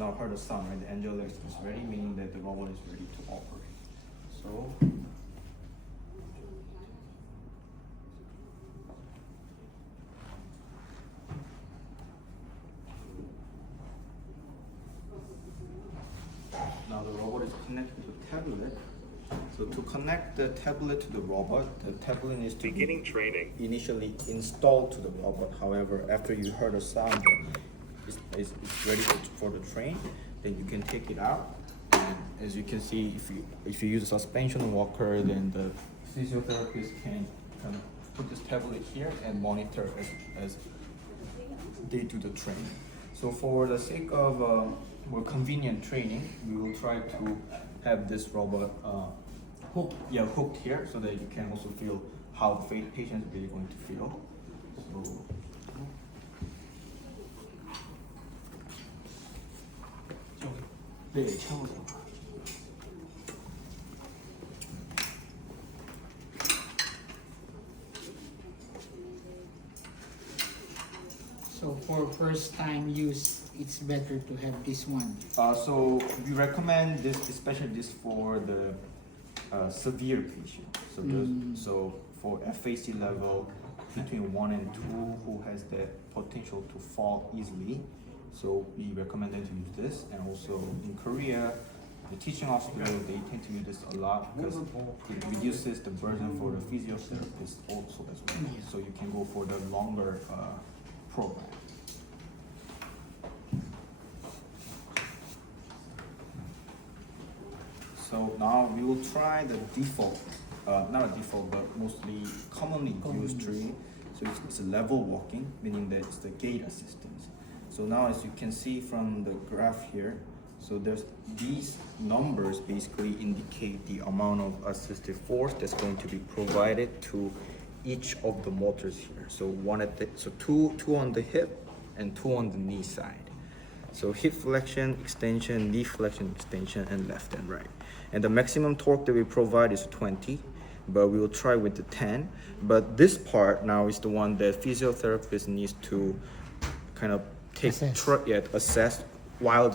now heard the sound, right? The angel is ready, meaning that the robot is ready to operate. So now the robot is connected to the tablet. So to connect the tablet to the robot, the tablet needs to Beginning training. initially installed to the robot. However, after you heard a sound that it's ready for the train, then you can take it out. And as you can see, if you use a suspension walker, then the physiotherapist can kind of put this tablet here and monitor as they do the training. So for the sake of more convenient training, we will try to have this robot hooked here, so that you can also feel how the patient is really going to feel. So 네, 채워서. So for first time use, it's better to have this one. So we recommend this, especially this for the severe patient. So so for FAC level between 1 and 2 who has the potential to fall easily. So we recommend them to use this. And also in Korea, the teaching hospital, they tend to use this a lot because it reduces the burden for the physiotherapist also as well. So you can go for the longer program. So now we will try the default, not a default, but mostly commonly used tree. So it's a level walking, meaning that it's the gait assistance. So now as you can see from the graph here, so there's these numbers basically indicate the amount of assistive force that's going to be provided to each of the motors here. So two on the hip and 2 on the knee side. So hip flexion, extension, knee flexion, extension, and left and right. And the maximum torque that we provide is 20, but we will try with the 10. But this part now is the one that physiotherapist needs to kind of assess while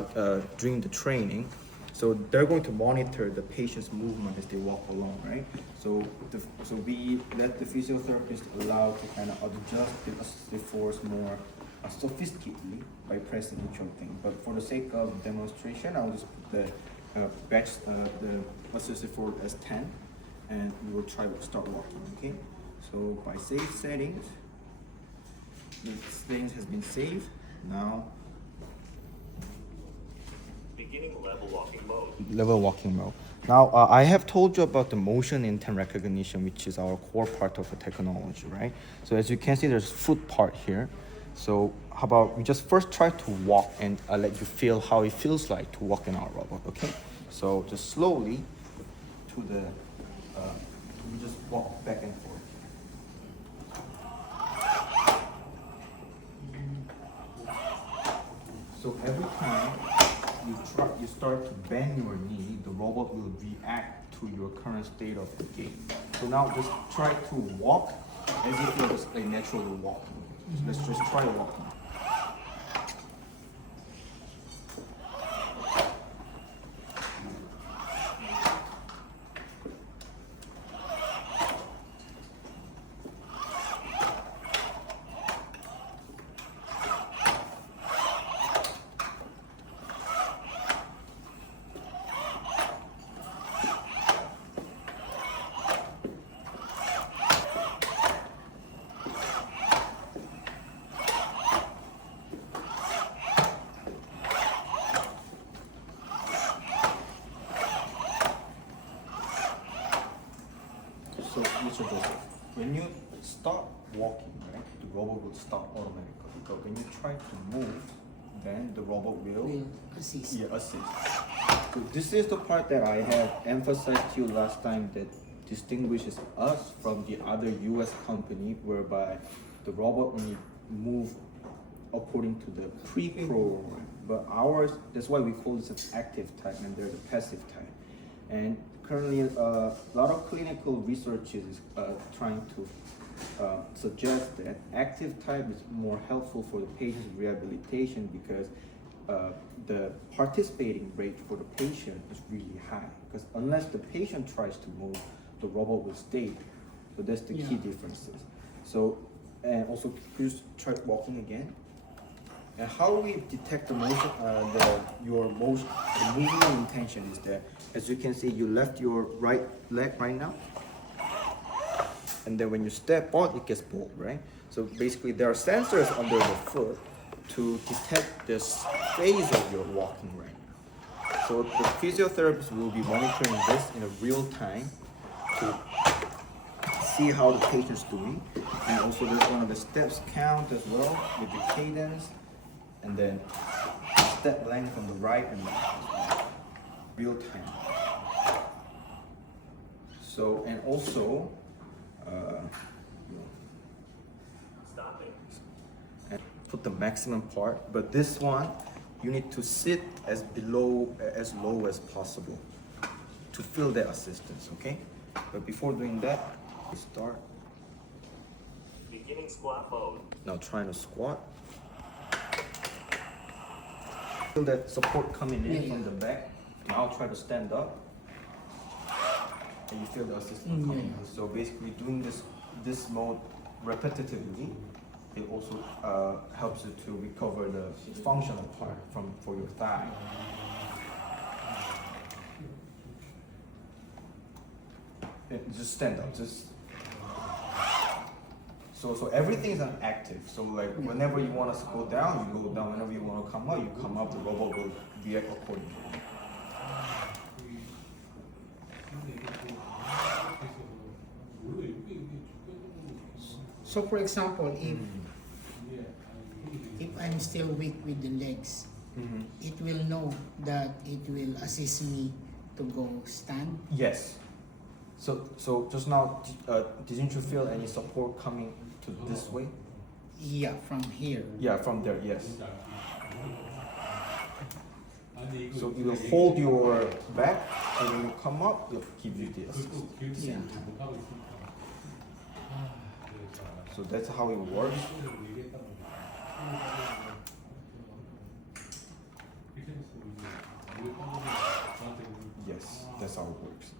during the training. So they're going to monitor the patient's movement as they walk along, right? So we let the physiotherapist allow to kind of adjust the assistive force more sophisticatedly by pressing each of them. But for the sake of demonstration, I'll just put the assistive force as 10, and we will try to start walking. Okay. So by save settings, the settings has been saved. Now. Beginning level walking mode. Level walking mode. Now, I have told you about the motion intent recognition, which is our core part of the technology, right? So as you can see, there's foot part here. So how about we just first try to walk and let you feel how it feels like to walk in our robot, okay? So just slowly to the, we just walk back and forth. So every time you start to bend your knee, the robot will react to your current state of the gait. So now just try to walk as if you're just naturally walking. Let's just try walking. So when you stop walking, right, the robot will stop automatically. But when you try to move, then the robot will assist. Assist. So this is the part that I have emphasized to you last time that distinguishes us from the other US company, whereby the robot only move according to the pre-program. But ours, that's why we call this an active type and they're the passive type. And currently, a lot of clinical research is trying to suggest that active type is more helpful for the patient's rehabilitation because the participating rate for the patient is really high, because unless the patient tries to move, the robot will stay. So that's the key differences. So, and also please try walking again. And how we detect the motion, your motion, the movement intention is that, as you can see, you left your right leg right now, and then when you step out, it gets pulled, right? So basically, there are sensors under the foot to detect this phase of your walking right now. So the physiotherapist will be monitoring this in a real time to see how the patient's doing, and also there's one of the steps count as well with the cadence, and then step length on the right and left, real time. So, and also Stopping. and put the maximum part, but this one you need to sit as low as possible to feel the assistance, okay? But before doing that, we start. Beginning squat mode. Now trying to squat. Feel that support coming in from the back. Now try to stand up. And you feel the assistance coming in. So basically doing this mode repetitively, it also helps you to recover the functional part for your thigh. Just stand up. So everything is active. So like whenever you want to go down, you go down. Whenever you want to come up, you come up. The robot will react accordingly. So for example, if I'm still weak with the legs, it will know that it will assist me to go stand. Yes. So just now, didn't you feel any support coming to this way? Yeah, from here. Yeah, from there, yes. So you will hold your back, and when you come up, it will give you the assist. Yeah. So that's how it works. Yes, that's how it works.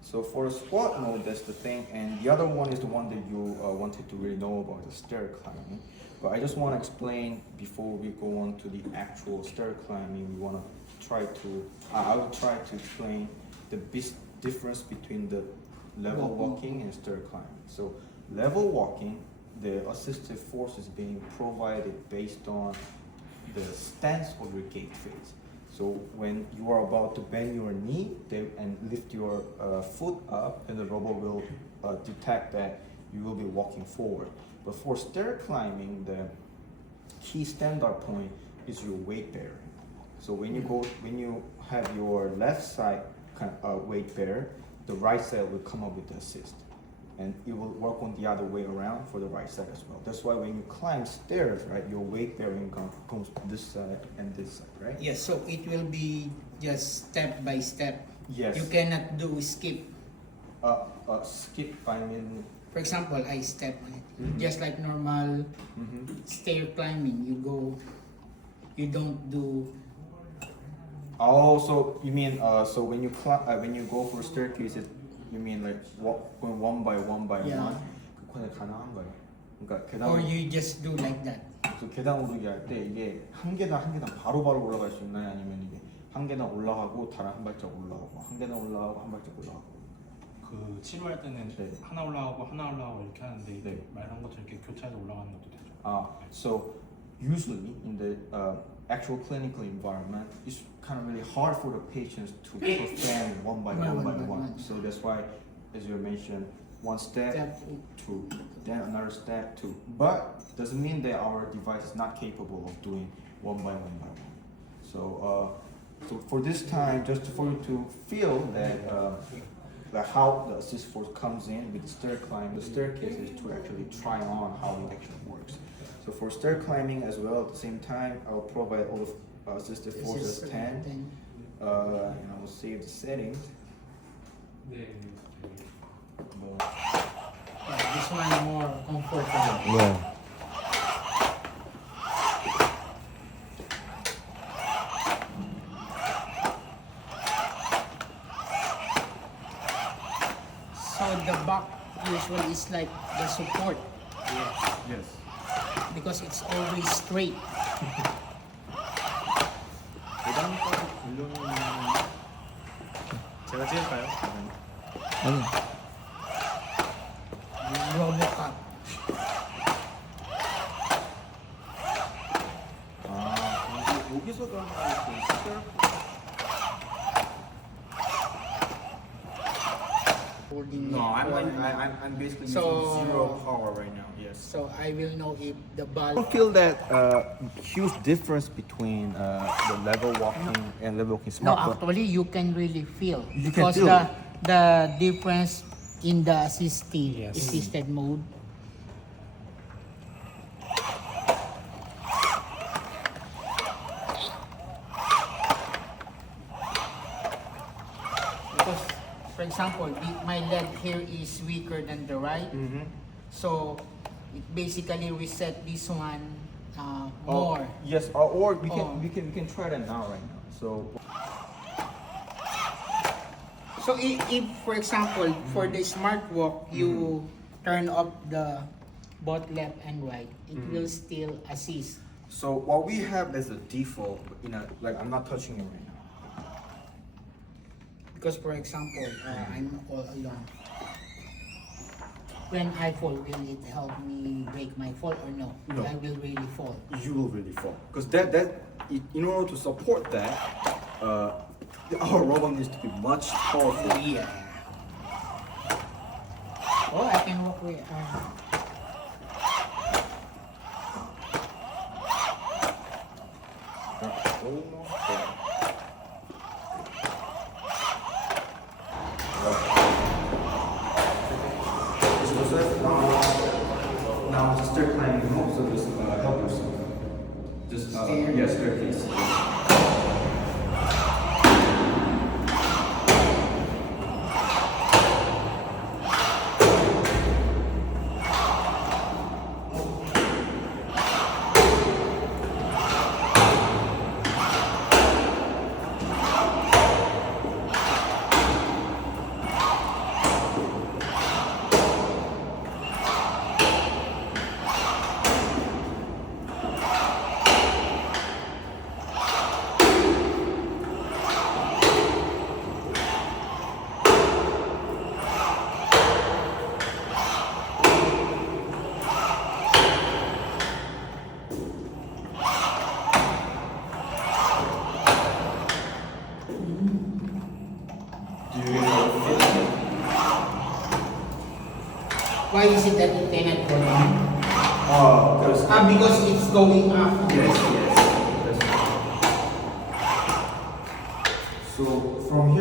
So for a squat mode, that's the thing, and the other one is the one that you wanted to really know about, the stair climbing. But I just want to explain before we go on to the actual stair climbing. We want to try to, I will try to explain the difference between the level walking and stair climbing. So level walking, the assistive force is being provided based on the stance of your gait phase. So when you are about to bend your knee and lift your foot up, then the robot will detect that you will be walking forward. But for stair climbing, the key standard point is your weight bearing. So when you have your left side weight bearer, the right side will come up with the assist, and it will work on the other way around for the right side as well. That's why when you climb stairs, right, your weight bearing comes this side and this side, right? Yes, so it will be just step by step. Yes. You cannot do skip. Skip, I mean. For example, I step on it. Just like normal stair climbing, you don't do. Oh, so you mean so when you go for staircases, you mean like going one by one by one? 그거는 가능한가요? 그러니까 계단. Or you just do like that. 그 계단 오르기 할 때 이게 한 계단 바로바로 올라갈 수 있나요? 아니면 이게 한 계단 올라가고 다른 한 발짝 올라가고 한 계단 올라가고 한 발짝 올라가고? 그 치료할 때는 네. 하나 올라가고 이렇게 하는데 이제 네. 말한 것처럼 이렇게 교차해서 올라가는 것도 되죠. So usually in the actual clinical environment, it's kind of really hard for the patients to perform one by one. So that's why, as you mentioned, one step, two, then another step, two. But doesn't mean that our device is not capable of doing one by one. So for this time, just for you to feel that how the assist force comes in with stair climbing, the staircase is to actually try on how it actually works. So for stair climbing as well, at the same time, I will provide all the assistive force as 10. And I will save the settings. This one more comfortable. Yeah. the back usually is like the support Yes. because it's always straight. 계단까지 보려면 제가 찍을까요? RoboCop. 여기서도 한번 있을까요? Holding No, it for- I'm basically So- using zero power right now. Yes. So I will know if the I ball. don't feel that huge difference between the level walking and level walking No, smart. but actually you can really feel You can because feel the difference in the Yes. assisted mode. Because, for example, my leg here is weaker than the right, so it basically reset this one more. Yes, or we can Oh. we can try that now right now. So So if for example, for the smart walk, you turn up the both left and right, it will still assist. so what we have as a default, like I'm not touching it right now. Because for example, I'm all alone. When I fall, will it help me break my fall or no? No. I will really fall. You will really fall because in order to support that, our robot needs to be much powerful. Yeah. Oh, I can walk with. Now just start climbing up, so just help yourself. Just yes, staircase. Why is it that it cannot go down? Because Because it's going up. yes, yes. So from here.